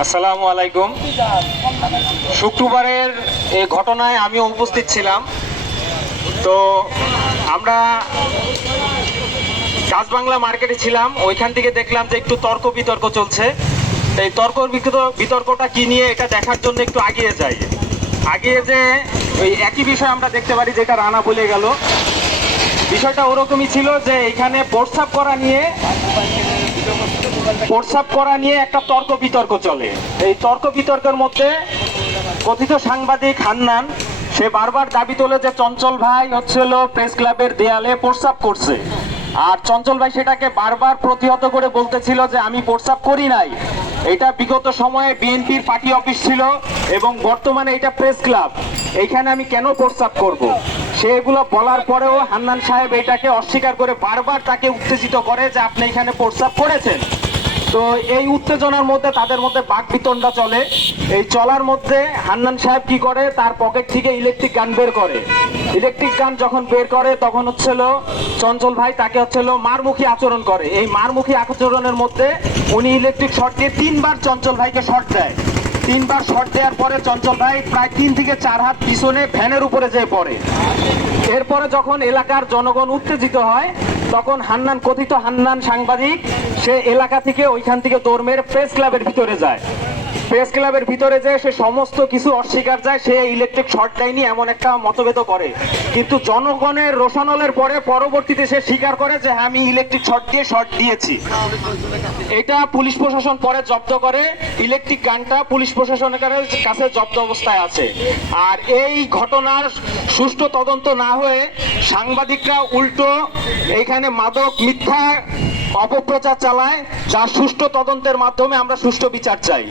আসসালামু আলাইকুম। শুক্রবারের এই ঘটনায় আমিও উপস্থিত ছিলাম। তো আমরা গাছবাংলা মার্কেটে ছিলাম, ওইখান থেকে দেখলাম যে একটু তর্ক বিতর্ক চলছে। এই তর্ক বিতর্কটা কি নিয়ে এটা দেখার জন্য একটু আগিয়ে যাই। আগিয়ে যে ওই একই বিষয় আমরা দেখতে পারি, যেটা রানা বলে গেল। বিষয়টা ওরকমই ছিল যে এখানে প্রস্রাব করা নিয়ে একটা তর্ক বিতর্ক চলে। এই তর্ক বিতর্কের মধ্যে কথিত সাংবাদিক হান্নান সে বারবার দাবি তোলে যে চঞ্চল ভাই হচ্ছিল প্রেস ক্লাবের দেয়ালে প্রস্রাব করছে, আর চঞ্চল ভাই সেটাকে বারবার প্রতিহত করে বলতেছিল যে আমি প্রস্রাব করি নাই, এটা বিগত সময়ে বিএনপির পার্টি অফিস ছিল এবং বর্তমানে এটা প্রেস ক্লাব, এইখানে আমি কেন প্রস্রাব করব। সেগুলো বলার পরেও হান্নান সাহেব এটাকে অস্বীকার করে বারবার তাকে উত্তেজিত করে যে আপনি এখানে প্রস্রাব করেছেন। তো এই উত্তেজনার মধ্যে তাদের মধ্যে বাকবিতণ্ডা চলে। এই চলার মধ্যে হান্নান সাহেব কি করে, তার পকেট থেকে ইলেকট্রিক গান বের করে। ইলেকট্রিক গান যখন বের করে তখন হচ্ছিল চঞ্চল ভাই তাকে হচ্ছিল মারমুখী আচরণ করে। এই মারমুখী আচরণের মধ্যে উনি ইলেকট্রিক শর্ট দিয়ে 3বার চঞ্চল ভাইকে শর্ট দেয়। 3বার শর্ট দেওয়ার পরে চঞ্চল ভাই প্রায় 3 থেকে 4 হাত পিছনে ভ্যানের উপরে যেয়ে পড়ে। এরপরে যখন এলাকার জনগণ উত্তেজিত হয় তখন কথিত হান্নান সাংবাদিক সে এলাকা থেকে ওইখান থেকে দৌড় মেরে প্রেস ক্লাবের ভিতরে যায়। প্রেস ক্লাবের ভিতরে যে সে সমস্ত কিছু অস্বীকার যায়, সে ইলেকট্রিক শর্ট দেয়নি এমন একটা মতভেদ করে। কিন্তু জনগণের রোষানলের পরে পরবর্তীতে সে স্বীকার করে যে আমি ইলেকট্রিক শর্ট দিয়ে শর্ট দিয়েছি। এটা পুলিশ প্রশাসন পরে জব্দ করে। ইলেকট্রিক গানটা পুলিশ প্রশাসনের কাছে জব্দ অবস্থায় আছে। আর এই ঘটনার সুষ্ঠু তদন্ত না হয়ে সাংবাদিকরা উল্টো এইখানে মাদক মিথ্যা অপপ্রচার চালায়, যার সুষ্ঠু তদন্তের মাধ্যমে আমরা সুষ্ঠু বিচার চাই।